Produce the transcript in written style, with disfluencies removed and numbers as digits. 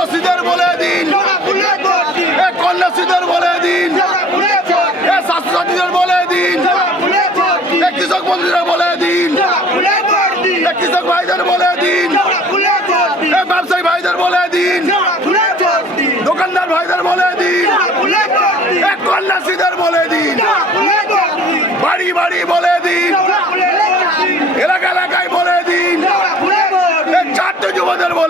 রূপসীদের বলে দিন, কন্যাশ্রীদের বলে দিন, স্বাস্থ্যসাথীদের বলে দিন, কৃষক বন্ধুদের বলে দিন, কৃষক ভাইদের বলে দিন, ব্যবসায়ী ভাইদের বলে দিন, দোকানদার ভাইদের বলে দিন, কন্যাশ্রীদের বলে দিন, বাড়ি বাড়ি বলে দিন, এলাকা এলাকায় বলে দিন, চারটে যুবদের বলে